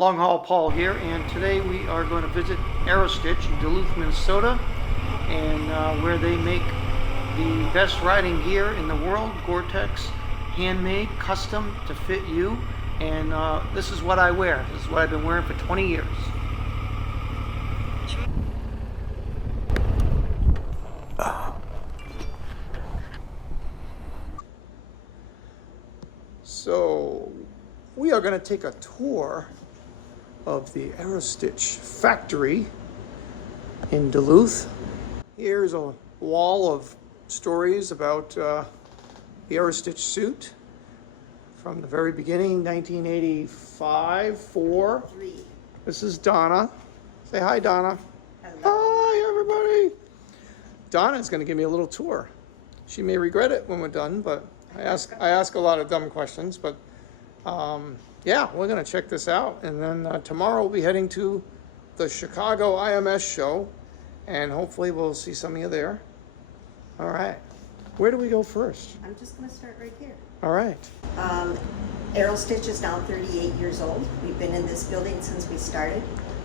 Longhaulpaul here, and today we are going to visit Aerostich in Duluth, Minnesota, and where they make the best riding gear in the world, Gore-Tex, handmade, custom to fit you. And this is what I wear. This is what I've been wearing for 20 years. So we are going to take a tour of the Aerostich factory in Duluth. Here's a wall of stories about the Aerostich suit from the very beginning, 1985, 4. This is Donna. Say hi, Donna. Hello. Hi, everybody. Donna's going to give me a little tour. She may regret it when we're done, but I ask a lot of dumb questions, but yeah, we're going to check this out. And then tomorrow we'll be heading to the Chicago IMS show, and hopefully we'll see some of you there. All right. Where do we go first? I'm just going to start right here. All right. Aerostich is now 38 years old. We've been in this building since we started.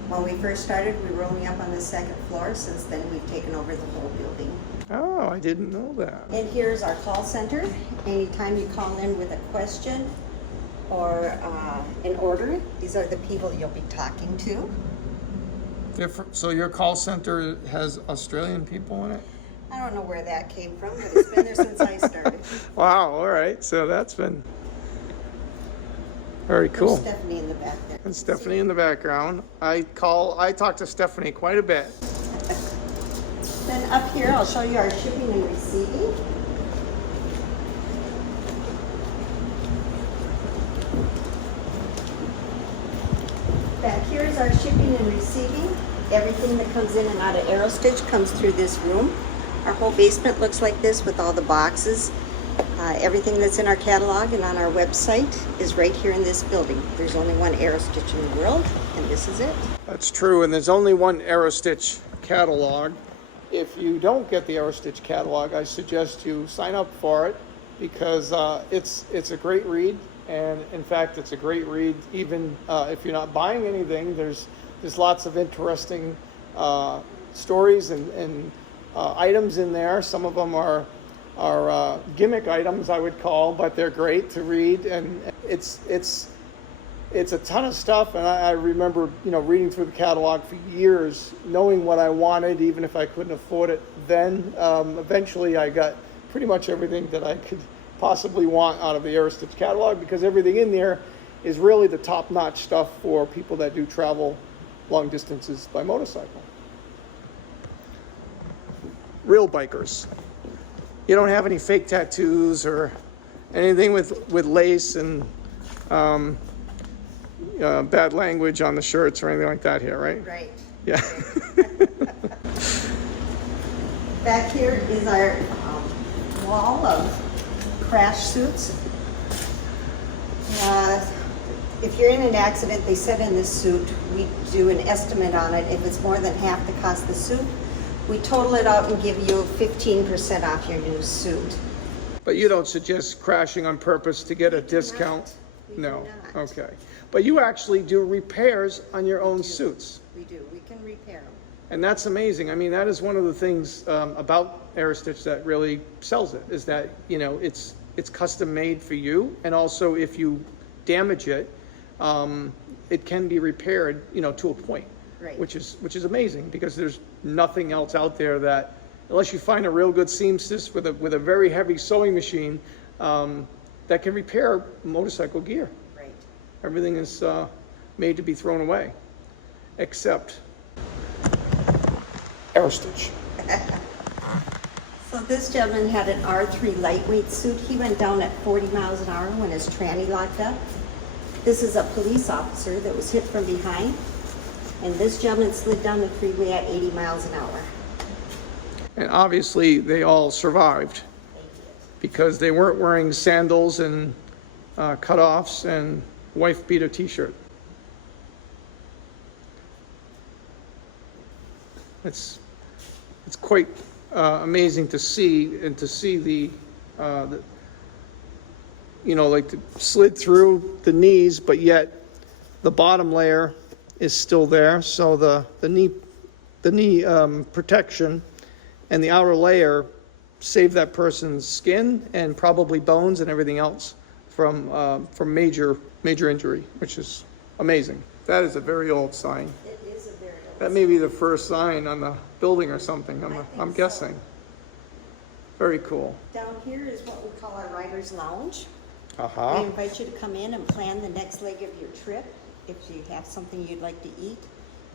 When we first started, we were only up on the second floor. Since then, we've taken over the whole building. Oh, I didn't know that. And here's our call center. Anytime you call in with a question or an order, these are the people you'll be talking to. So your call center has Australian people in it? I don't know where that came from, but it's been there since I started. Wow, all right. So that's been very cool. There's Stephanie in the back there. And Stephanie in the background. I talk to Stephanie quite a bit. Then up here, I'll show you our shipping and receiving. Back here is our shipping and receiving. Everything that comes in and out of Aerostich comes through this room. Our whole basement looks like this with all the boxes. Everything that's in our catalog and on our website is right here in this building. There's only one Aerostich in the world, and this is it. That's true, and there's only one Aerostich catalog. If you don't get the Aerostich catalog, I suggest you sign up for it because it's a great read, and in fact, it's a great read even if you're not buying anything. There's lots of interesting stories and items in there. Some of them are gimmick items, I would call, but they're great to read, and it's a ton of stuff. And I remember, reading through the catalog for years, knowing what I wanted, even if I couldn't afford it then. Eventually, I got pretty much everything that I could possibly want out of the Aerostich catalog, because everything in there is really the top-notch stuff for people that do travel long distances by motorcycle. Real bikers. You don't have any fake tattoos or anything with lace and bad language on the shirts or anything like that here, right? Right. Yeah. Back here is our wall of crash suits. If you're in an accident, they said in this suit, we do an estimate on it. If it's more than half the cost of the suit, we total it out and give you 15% off your new suit. But you don't suggest crashing on purpose to get a discount? No. We do not. Okay. But you actually do repairs on your own suits. We do. We can repair them. And that's amazing. I mean, that is one of the things about Aerostich that really sells it, is that, it's custom made for you. And also, if you damage it, it can be repaired, to a point. Right. Which is amazing, because there's nothing else out there that, unless you find a real good seamstress with a very heavy sewing machine, that can repair motorcycle gear. Right. Everything is made to be thrown away, except Aerostich. So this gentleman had an R3 lightweight suit. He went down at 40 miles an hour when his tranny locked up. This is a police officer that was hit from behind. And this gentleman slid down the freeway at 80 miles an hour. And obviously they all survived because they weren't wearing sandals and cutoffs and wife beater t-shirt. It's quite amazing to see, and to see the slid through the knees, but yet the bottom layer is still there, so the knee protection and the outer layer save that person's skin and probably bones and everything else from major injury, which is amazing. That is a very old sign. It is a very old. That may be the first sign on the building or something, I'm guessing. Very cool. Down here is what we call our Writer's Lounge. Uh-huh. We invite you to come in and plan the next leg of your trip. If you have something you'd like to eat,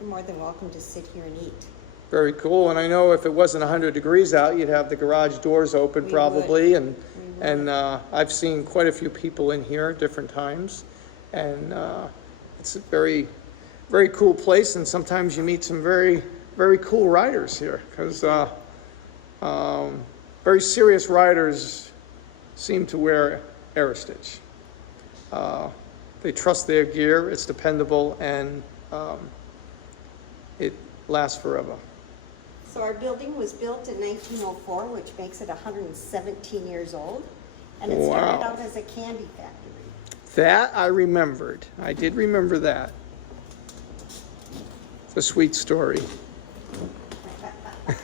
you're more than welcome to sit here and eat. Very cool. And I know if it wasn't 100 degrees out, you'd have the garage doors open probably. And I've seen quite a few people in here at different times. And it's a very, very cool place. And sometimes you meet some very, very cool riders here, because very serious riders seem to wear Aerostich. They trust their gear, it's dependable, and it lasts forever. So our building was built in 1904, which makes it 117 years old. And it started out as a candy factory. That I remembered. I did remember that. It's a sweet story.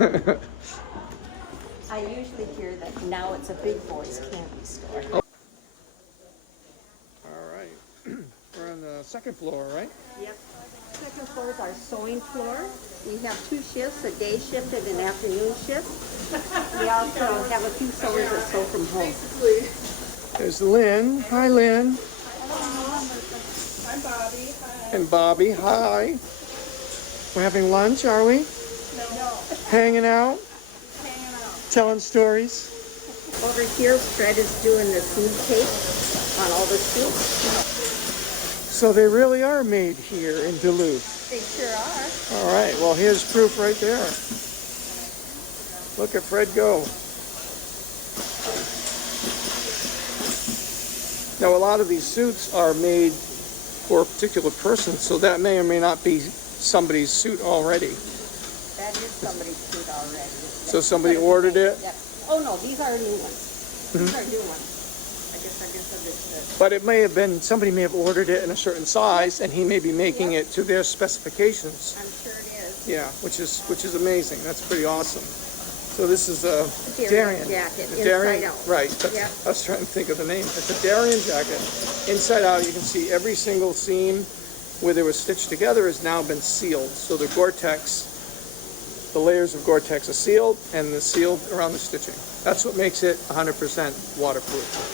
I usually hear that now it's a big boys candy store. All right. We're on the second floor, right? Yep. Second floor is our sewing floor. We have 2 shifts, a day shift and an afternoon shift. We also have a few sewers that sew from home. There's Lynn. Hi, Lynn. I'm Bobby. Hi. And Bobby. Hi. We're having lunch, are we? No. Hanging out? Hanging out. Telling stories? Over here, Fred is doing the food tape on all the suits. So they really are made here in Duluth. They sure are. All right, well, here's proof right there. Look at Fred go. Now, a lot of these suits are made for a particular person, so that may or may not be somebody's suit already. That is somebody's suit already. So somebody ordered it? Yep. Oh, no, these are new ones. These are new ones. I guess understood. But it may have been, somebody may have ordered it in a certain size, and he may be making it to their specifications. I'm sure it is. Yeah, which is amazing. That's pretty awesome. So this is a Darien jacket, A Darien, inside out. right. That's, Yep. I was trying to think of the name. It's a Darien jacket. Inside out, you can see every single seam where they were stitched together has now been sealed. So the Gore-Tex, the layers of Gore-Tex are sealed, and they're sealed around the stitching. That's what makes it 100% waterproof.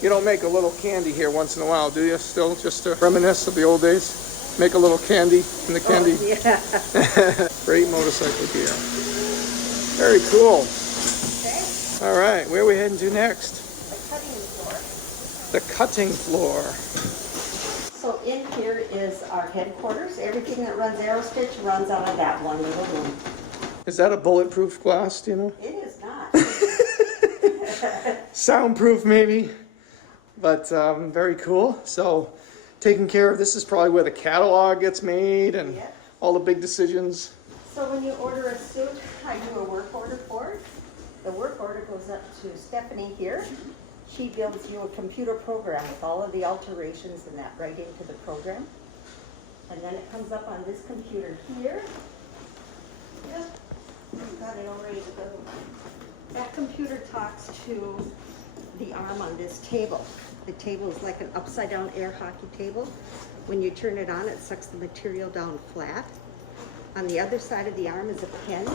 You don't make a little candy here once in a while, do you? Still, just to reminisce of the old days? Make a little candy in the candy. Oh, yeah. Great motorcycle gear. Very cool. Okay. All right, where are we heading to next? The cutting floor. The cutting floor. So in here is our headquarters. Everything that runs Aerostich runs out of that one little room. Is that a bulletproof glass, do you know? It is not. Soundproof maybe, but very cool. So taking care of this is probably where the catalog gets made and Yep. all the big decisions. So when you order a suit, I do a work order for it. The work order goes up to Stephanie here. She builds you a computer program with all of the alterations and that right into the program. And then it comes up on this computer here. Yep, I've got it all ready to go. That computer talks to the arm on this table. The table is like an upside down air hockey table. When you turn it on, it sucks the material down flat. On the other side of the arm is a pen.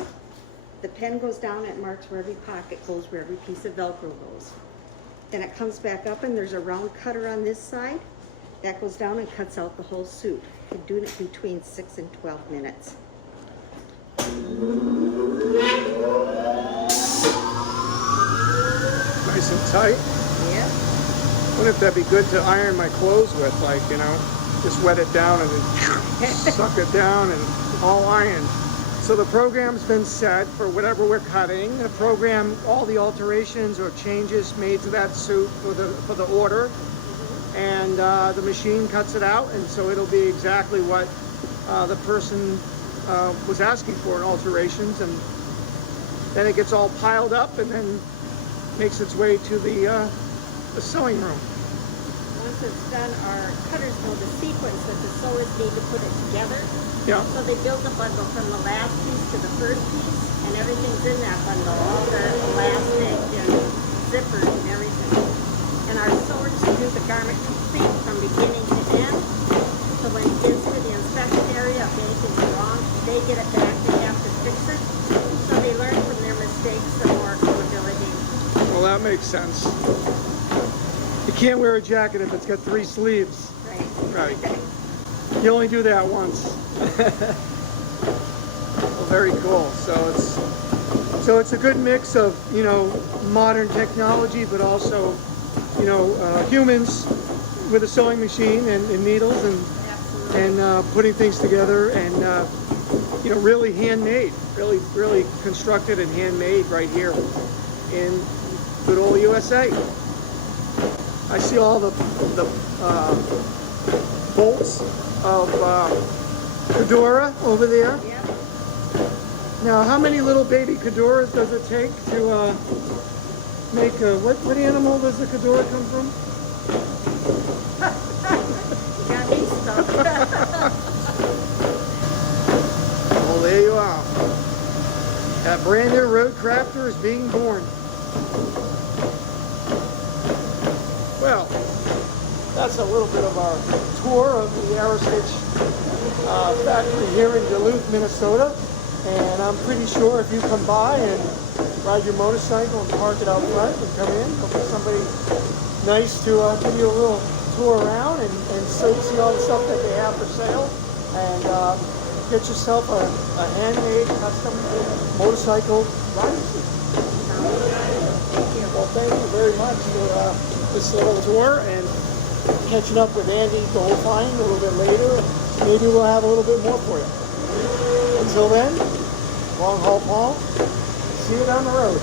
The pen goes down, it marks where every pocket goes, where every piece of Velcro goes. Then it comes back up and there's a round cutter on this side. That goes down and cuts out the whole suit. You're doing it between 6 and 12 minutes. Nice and tight. Yeah. Wouldn't that be good to iron my clothes with? Like, you know, just wet it down and then suck it down and all ironed. So the program's been set for whatever we're cutting. The program, all the alterations or changes made to that suit for the order, and the machine cuts it out, and so it'll be exactly what the person was asking for in alterations, and then it gets all piled up and then makes its way to the sewing room. Once it's done, our cutters know the sequence that the sewers need to put it together. Yeah. So they build a bundle from the last piece to the first piece, and everything's in that bundle, all the elastic and zippers and everything. And our sewers do the garment complete from beginning to end. So when it gets to the inspection area, if anything's wrong, they get it back, they have to fix it. So they learn from their mistakes and more accountability. Well, that makes sense. You can't wear a jacket if it's got 3 sleeves. Right. Right. You only do that once. Well, very cool. So it's a good mix of, you know, modern technology, but also, you know, humans with a sewing machine and needles and putting things together, and you know, really handmade, really constructed and handmade right here in good old USA. I see all the bolts of Fedora over there. Yep. Now, how many little baby Fedoras does it take to make a, what animal does the Fedora come from? Got me stuck. Well, there you are. That brand new Roadcrafter is being born. Well, that's a little bit of our tour of the Aerostich factory here in Duluth, Minnesota. And I'm pretty sure if you come by and ride your motorcycle and park it out front and come in, there'll be somebody nice to give you a little tour around and see all the stuff that they have for sale. And get yourself a handmade, custom motorcycle riding suit. Well, thank you very much for this little tour, and catching up with Andy Goldfine a little bit later. Maybe we'll have a little bit more for you. Until then, Longhaulpaul. See you down the road.